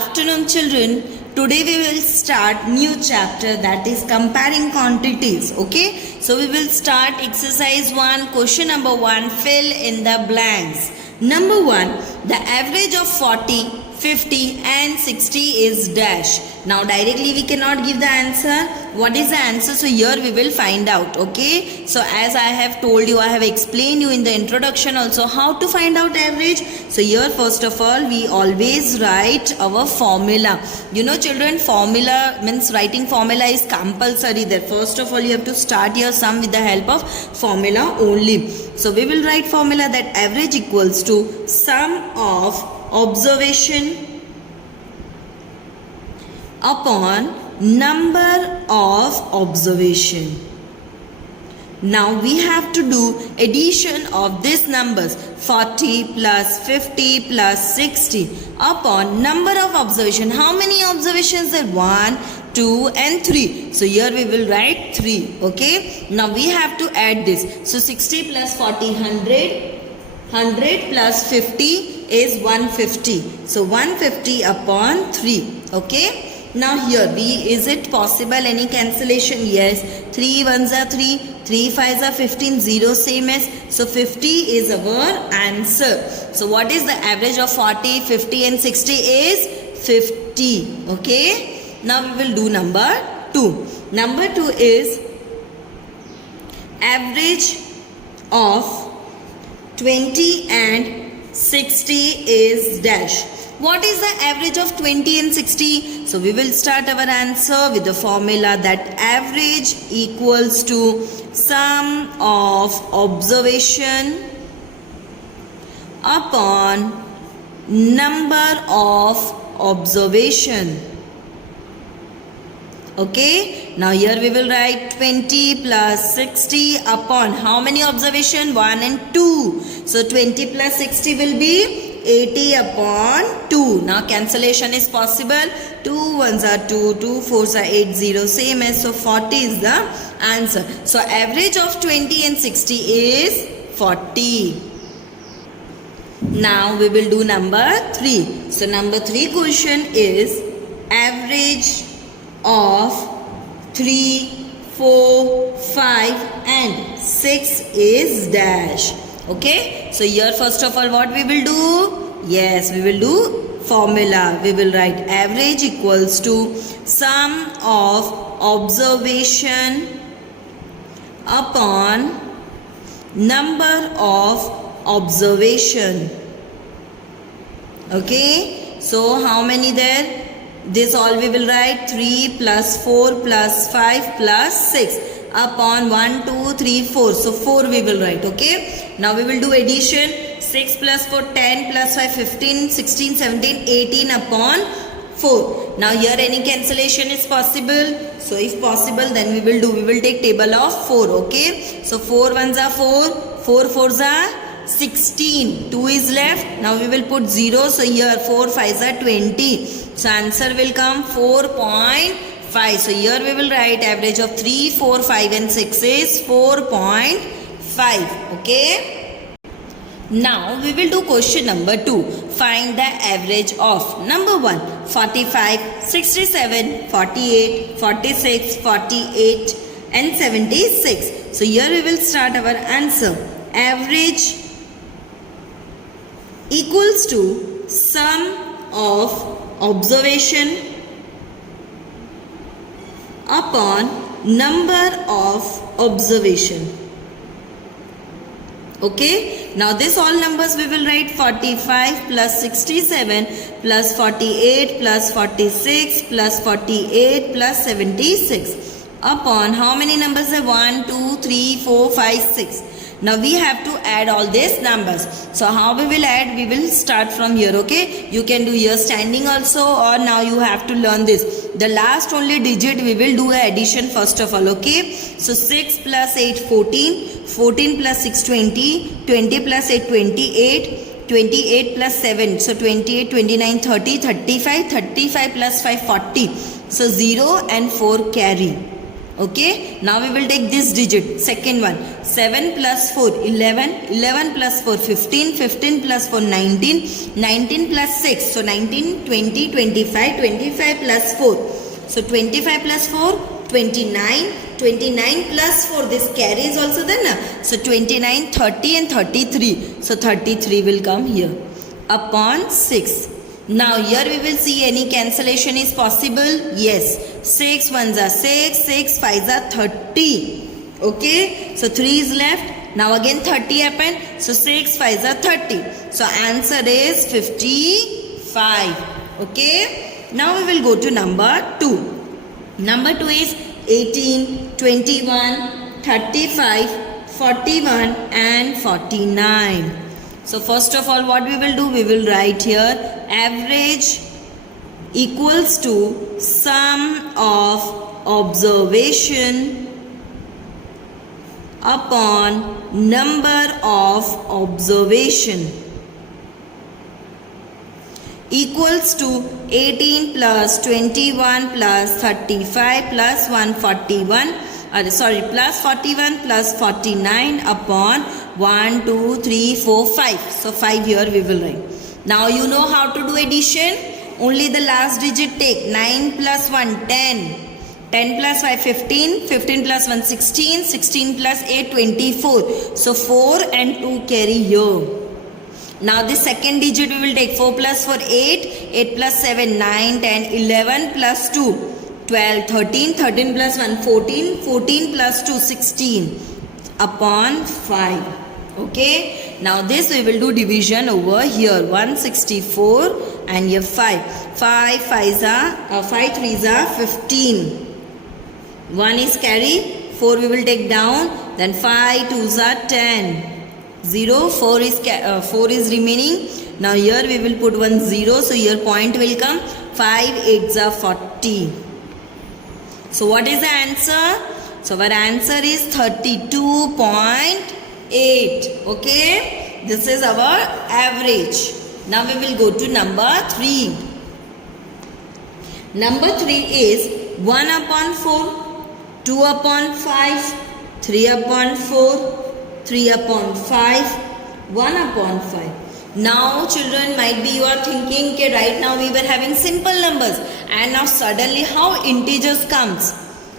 afternoon, children. Today we will start new chapter, that is comparing quantities. Okay, so we will start exercise 1, question number 1, fill in the blanks. Number 1, the average of 40, 50 and 60 is dash. Now directly we cannot give the answer. What is the answer? So here we will find out. Okay, so as I have told you, I have explained you in the introduction also how to find out average. So here first of all we always write our formula. You know children, formula means writing formula is compulsory there. First of all you have to start your sum with the help of formula only. So we will write formula that average equals to sum of observation upon number of observation. Now we have to do addition of these numbers 40 plus 50 plus 60 upon number of observation. How many observations there? 1, 2 and 3. So here we will write 3. Okay. Now we have to add this. So 60 plus 40, 100. 100 plus 50 is 150. So 150 upon 3. Okay. Now here is it possible any cancellation? Yes. 3 ones are 3, 3 fives are 15, 0 same as. So 50 is our answer. So what is the average of 40, 50 and 60 is 50. Okay. Now we will do number 2. Number 2 is average of 20 and 60 is dash. What is the average of 20 and 60? So we will start our answer with the formula that average equals to sum of observation upon number of observation. Okay, now here we will write 20 plus 60 upon how many observation? 1 and 2. So 20 plus 60 will be 80 upon 2. Now cancellation is possible. 2 ones are 2, 2 fours are 8, 0 same as. So 40 is the answer. So average of 20 and 60 is 40. Now we will do number 3. So number 3 question is average of 3, 4, 5 and 6 is dash. Okay, so here first of all what we will do? Yes, we will do formula. We will write average equals to sum of observation upon number of observation. Okay, so how many there? This all we will write 3 plus 4 plus 5 plus 6 upon 1, 2, 3, 4. So 4 we will write. Okay. Now we will do addition. 6 plus 4, 10 plus 5, 15, 16, 17, 18 upon 4. Now here any cancellation is possible. So if possible then we will take table of 4. Okay. So 4 ones are 4, 4 fours are 16. 2 is left. Now we will put 0. So here 4 fives are 20. So answer will come 4.5. So here we will write average of 3, 4, 5 and 6 is 4.5. Okay. Now we will do question number 2. Find the average of number 1, 45, 67, 48, 46, 48 and 76. So here we will start our answer. Average equals to sum of observation upon number of observation. Okay, now this all numbers we will write 45 plus 67 plus 48 plus 46 plus 48 plus 76 upon how many numbers are 1, 2, 3, 4, 5, 6. Now we have to add all these numbers. So how we will add? We will start from here. Okay, you can do here standing also, or now you have to learn this. The last only digit we will do addition first of all. Okay, so 6 plus 8 14, 14 plus 6 20, 20 plus 8 28, 28 plus 7 so 28, 29, 30, 35, 35 plus 5 40. So 0 and 4 carry. Okay, now we will take this digit, second one. 7 plus 4, 11. 11 plus 4, 15. 15 plus 4, 19. 19 plus 6, so 19, 20, 25. 25 plus 4, so 25 plus 4, 29. 29 plus 4, this carry is also there, na? So 29, 30 and 33. So 33 will come here upon 6. Now here we will see any cancellation is possible. Yes. 6 ones are 6, 6 5s are 30. Okay. So 3 is left. Now again 30 happened. So 6 5s are 30. So answer is 55. Okay. Now we will go to number 2. Number 2 is 18, 21, 35, 41 and 49. So first of all, what we will do, we will write here average equals to sum of observation upon number of observation equals to 18 plus 21 plus 35 plus 141 plus 41 plus 49 upon 1, 2, 3, 4, 5. So 5 here we will write. Now you know how to do addition. Only the last digit take. 9 plus 1, 10. 10 plus 5, 15. 15 plus 1, 16. 16 plus 8, 24. So 4 and 2 carry here. Now the second digit we will take. 4 plus 4, 8. 8 plus 7, 9, 10, 11 plus 2, 12, 13. 13 plus 1, 14. 14 plus 2, 16 upon 5. Okay. Now this we will do division over here. 164 and here 5. 5 3s are 15. 1 is carry. 4 we will take down. Then 5 2s are 10. 0, 4 is remaining. Now here we will put 1 0. So here point will come. 5 8s are 40. So what is the answer? So our answer is 32.8. Okay. This is our average. Now we will go to number 3. Number 3 is 1 upon 4, 2 upon 5, 3 upon 4, 3 upon 5, 1 upon 5. Now children, might be you are thinking that right now we were having simple numbers and now suddenly how integers comes.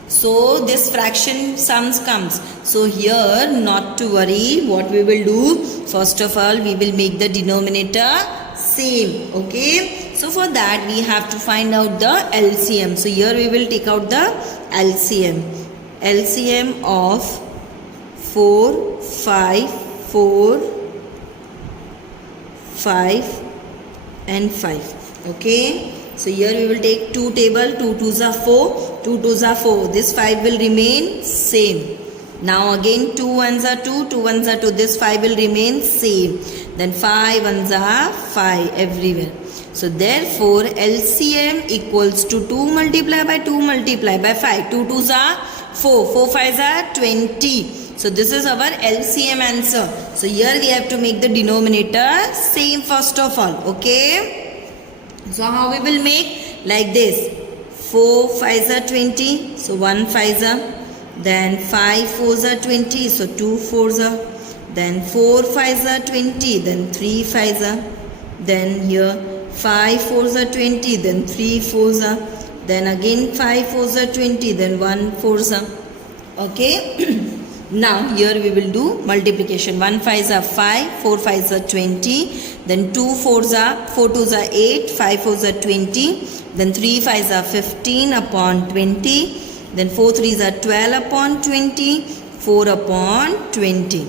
So this fraction sums comes. So here not to worry, what we will do, first of all we will make the denominator same. Okay. So for that we have to find out the LCM. So here we will take out the LCM. LCM of 4, 5, 4, 5 and 5. Okay. So here we will take 2 table. 2 2s are 4. 2 2s are 4. This 5 will remain same. Now again 2 1s are 2. 2 1s are 2. This 5 will remain same. Then 5 1s are 5 everywhere. So therefore LCM equals to 2 multiplied by 2 multiplied by 5. 2 2s are 4. 4 5s are 20. So this is our LCM answer. So here we have to make the denominator same first of all. Okay. So how we will make? Like this. 4 5s are 20. So 1 5s are. Then 5 4s are 20. So 2 4s are. Then 4 5s are 20. Then 3 5s are. Then here 5 4s are 20. Then 3 4s are. Then again 5 4s are 20. Then 1 4s are. Okay. Now here we will do multiplication. 1 5s are 5, 4 5s are 20, then 2 4s are 4 2s are 8, 5 4s are 20, then 3 5s are 15 upon 20, then 4 3s are 12 upon 20, 4 upon 20.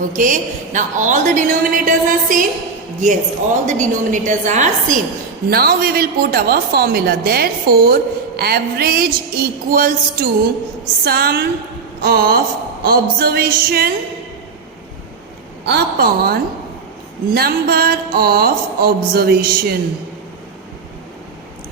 Okay. Now all the denominators are same? Yes, all the denominators are same. Now we will put our formula. Therefore, average equals to sum of observation upon number of observation.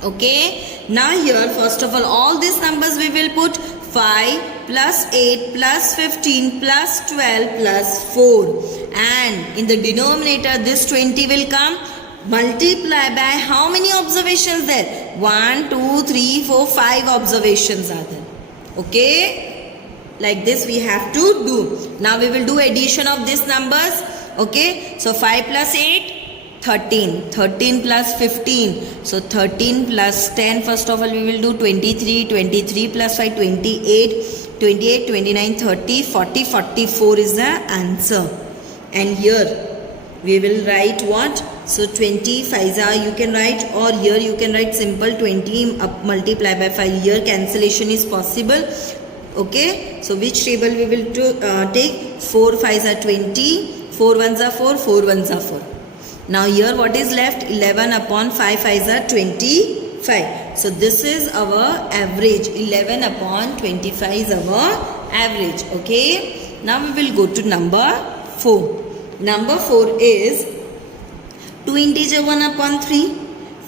Okay. Now here first of all these numbers we will put 5 plus 8 plus 15 plus 12 plus 4. And in the denominator this 20 will come. Multiply by how many observations there? 1, 2, 3, 4, 5 observations are there. Okay, like this we have to do. Now we will do addition of these numbers. Okay, so 5 plus 8, 13. 13 plus 15. So 13 plus 10, first of all we will do 23. 23 plus 5, 28. 28, 29, 30, 40, 44 is the answer. And here we will write what? So 20 5 you can write, or here you can write simple 20 multiply by 5. Here cancellation is possible. Okay, so which table we will take? 4 5s are 20, 4 1s are 4, 4 1s are 4. Now here what is left? 11 upon 5 5s are 25. So this is our average. 11 upon 25 is our average. Okay, now we will go to number 4. Number 4 is 2 integer 1 upon 3,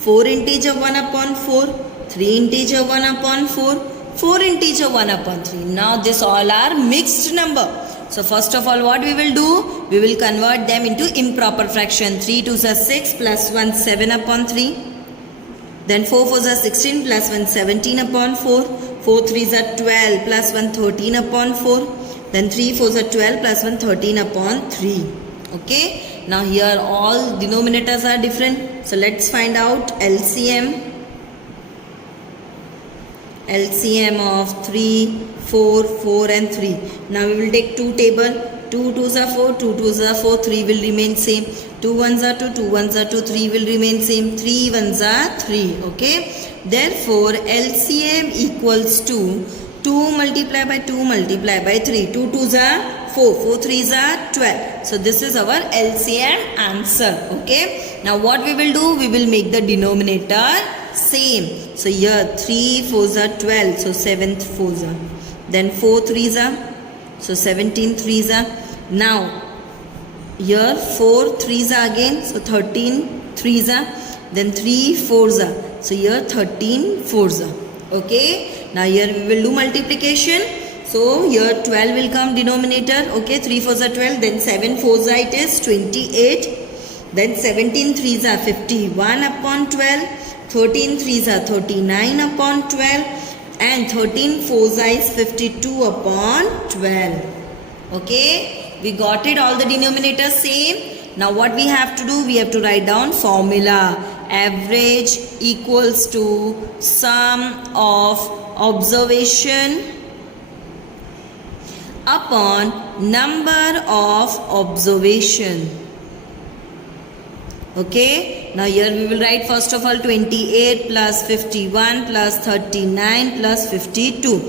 4 integer 1 upon 4, 3 integer 1 upon 4, 4 integer 1 upon 3. Now this all are mixed number. So first of all what we will do? We will convert them into improper fraction. 3 2s are 6 plus 1 7 upon 3. Then 4 4s are 16 plus 1 17 upon 4. 4 3s are 12 plus 1 13 upon 4. Then 3 4s are 12 plus 1 13 upon 3. Okay, now here all denominators are different. So let's find out LCM. LCM of 3, 4, 4 and 3. Now we will take two table. 2 2s are 4, 2 2s are 4, 3 will remain same. 2 1s are 2, 2 1s are 2, 3 will remain same. 3 1s are 3. Okay, therefore LCM equals to 2 multiplied by 2 multiplied by 3. 2 2s are 4, 4 3s are 12. So this is our LCM answer. Okay, now what we will do? We will make the denominator same. So here 3 4s are 12. So 7 4s are. Then 4 3s are. So 17 3s are. Now here 4 3s are again. So 13 3s are. Then 3 4s are. So here 13 4s are. Okay, now here we will do multiplication. So here 12 will come denominator. Okay, 3 4s are 12. Then 7 4s are it is 28. Then 17 3s are 51 upon 12. 13 3s are 39 upon 12. And 13 4s are is 52 upon 12. Okay, we got it, all the denominators same. Now what we have to do? We have to write down formula. Average equals to sum of observation upon number of observation. Okay, now here we will write first of all 28 plus 51 plus 39 plus 52.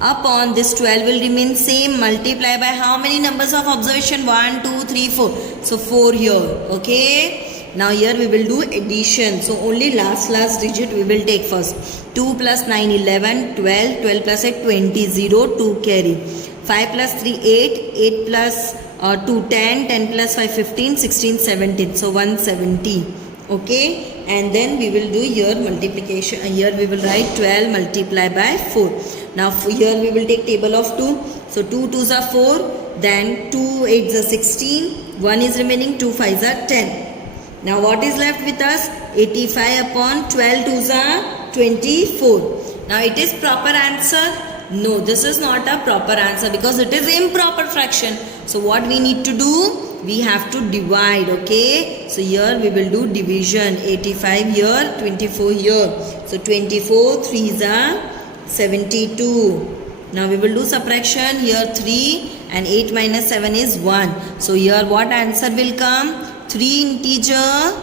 Upon this 12 will remain same, multiply by how many numbers of observation? 1 2 3 4. So 4 here. Okay, now here we will do addition. So only last digit we will take first. 2 plus 9 11, 12, 12 plus 8 20, 0 2 carry. 5 plus 3 8, 8 plus 2 10, 10 plus 5 15, 16 17. So 170. Okay, and then we will do here multiplication. Here we will write 12 multiply by 4. Now here we will take table of 2. So 2 2s are 4. Then 2 8s are 16. 1 is remaining. 2 5s are 10. Now what is left with us? 85 upon 12 2s are 24. Now it is proper answer. No, this is not a proper answer because it is improper fraction. So what we need to do? We have to divide. Okay, so here we will do division. 85 here, 24 here. So 24 3s are 72. Now we will do subtraction. Here 3 and 8 minus 7 is 1. So here what answer will come? 3 integer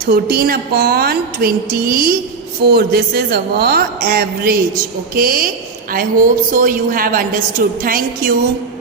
13 upon 24. This is our average. Okay, I hope so you have understood. Thank you.